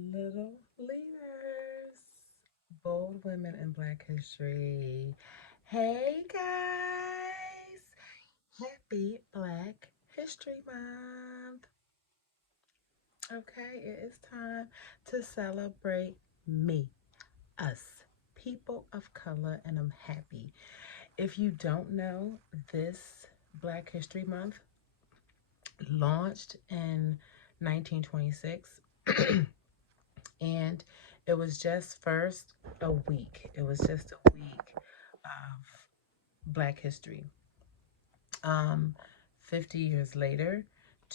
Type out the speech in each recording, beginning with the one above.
Little leaders, bold women in Black history. Hey guys, happy Black History Month. Okay, it is time to celebrate me, us, people of color, and I'm happy. If you don't know, this Black History Month launched in 1926. And it was just first a week. It was just a week of Black history. Um, 50 years later,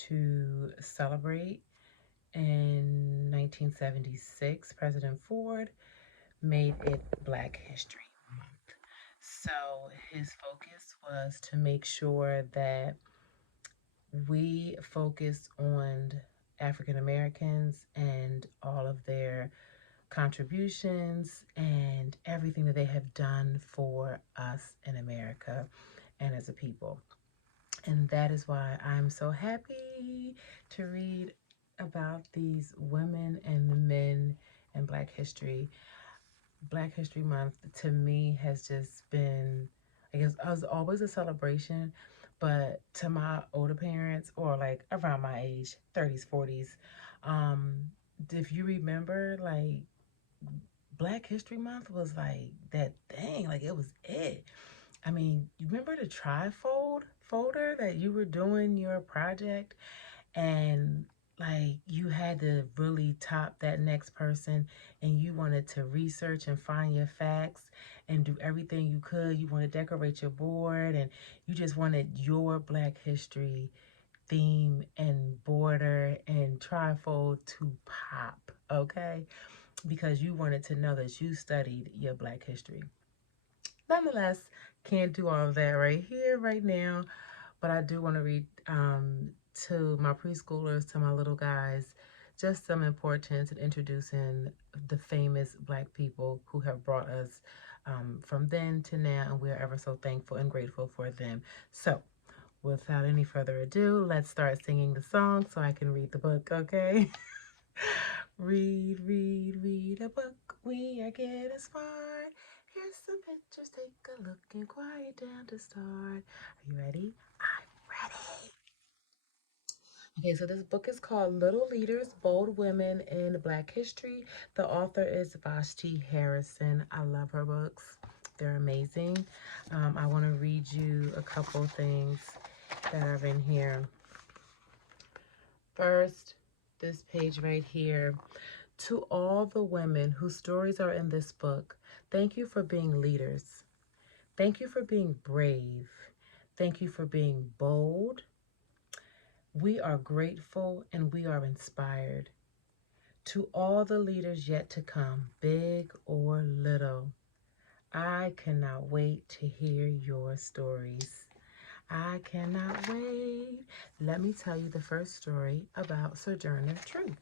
to celebrate in 1976, President Ford made it Black History Month. So his focus was to make sure that we focus on African Americans and all of their contributions and everything that they have done for us in America and as a people. And that is why I'm so happy to read about these women and the men in Black history. Black History Month to me has just been, I guess, I was always a celebration, but to my older parents or like around my age, 30s, 40s, um, if you remember, like Black History Month was like that thing, like it was it. I mean, you remember the trifold folder that you were doing your project and like you had to really top that next person and you wanted to research and find your facts and do everything you could. You want to decorate your board and you just wanted your Black history theme and border and trifold to pop, okay? Because you wanted to know that you studied your Black history. Nonetheless, can't do all of that right here, right now, but I do want to read to my preschoolers, to my little guys, just some importance in introducing the famous Black people who have brought us from then to now, and we are ever so thankful and grateful for them. So, without any further ado, let's start singing the song so I can read the book, okay? Read, read, read a book. We are getting smart. Here's some pictures. Take a look and quiet down to start. Are you ready? I'm ready. Okay, so this book is called Little Leaders, Bold Women in Black History. The author is Vashti Harrison. I love her books. They're amazing. I want to read you a couple things that are in here. First, this page right here. To all the women whose stories are in this book, thank you for being leaders. Thank you for being brave. Thank you for being bold. We are grateful and we are inspired. To all the leaders yet to come, big or little, I cannot wait to hear your stories. I cannot wait. Let me tell you the first story about Sojourner Truth.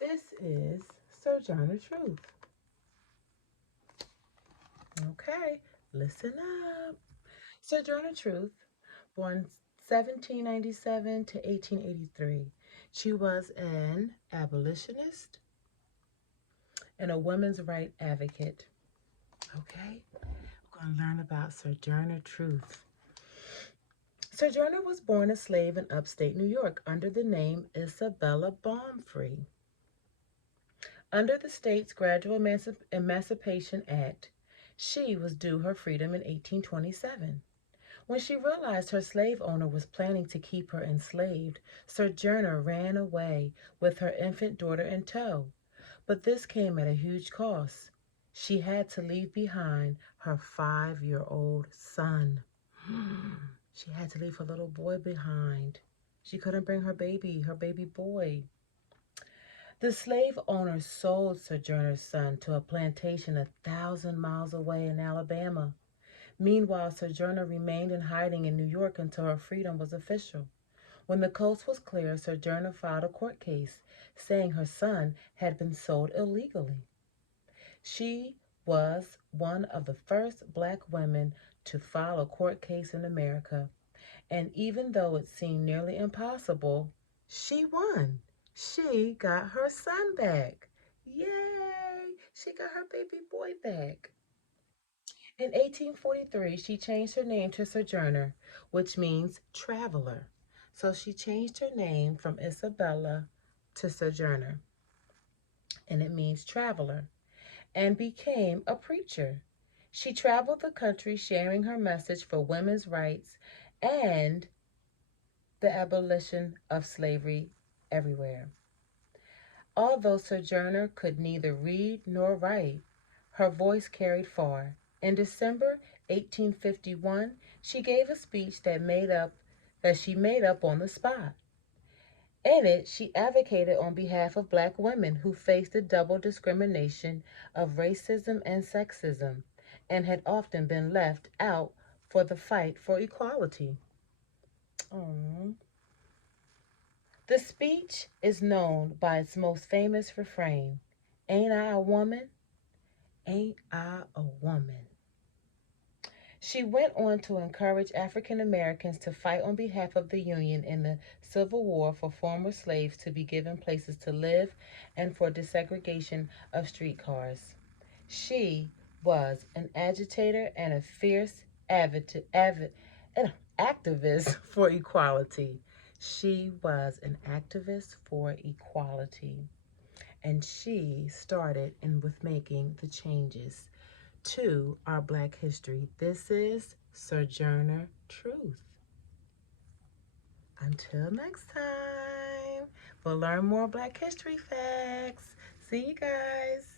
This is Sojourner Truth. Okay, listen up. Sojourner Truth, born 1797 to 1883. She was an abolitionist and a women's right advocate. Okay, we're going to learn about Sojourner Truth. Sojourner was born a slave in upstate New York under the name Isabella Baumfree. Under the state's Gradual Emancipation Act, she was due her freedom in 1827. When she realized her slave owner was planning to keep her enslaved, Sojourner ran away with her infant daughter in tow. But this came at a huge cost. She had to leave behind her 5-year-old son. She had to leave her little boy behind. She couldn't bring her baby boy. The slave owner sold Sojourner's son to a plantation 1,000 miles away in Alabama. Meanwhile, Sojourner remained in hiding in New York until her freedom was official. When the coast was clear, Sojourner filed a court case saying her son had been sold illegally. She was one of the first Black women to file a court case in America, and even though it seemed nearly impossible, she won. She got her son back. Yay! She got her baby boy back. In 1843, she changed her name to Sojourner, which means traveler. So she changed her name from Isabella to Sojourner, and it means traveler, and became a preacher. She traveled the country sharing her message for women's rights and the abolition of slavery everywhere. Although Sojourner could neither read nor write, her voice carried far. In December 1851, she gave a speech that she made up on the spot. In it, she advocated on behalf of black women who faced the double discrimination of racism and sexism and had often been left out for the fight for equality. Aww. The speech is known by its most famous refrain, "Ain't I a woman? Ain't I a woman?" She went on to encourage African Americans to fight on behalf of the Union in the Civil War for former slaves to be given places to live and for desegregation of streetcars. She was an agitator and a fierce activist for equality. She was an activist for equality, and she started in with making the changes to our Black history. This is Sojourner Truth. Until next time, we'll learn more Black history facts. See you guys.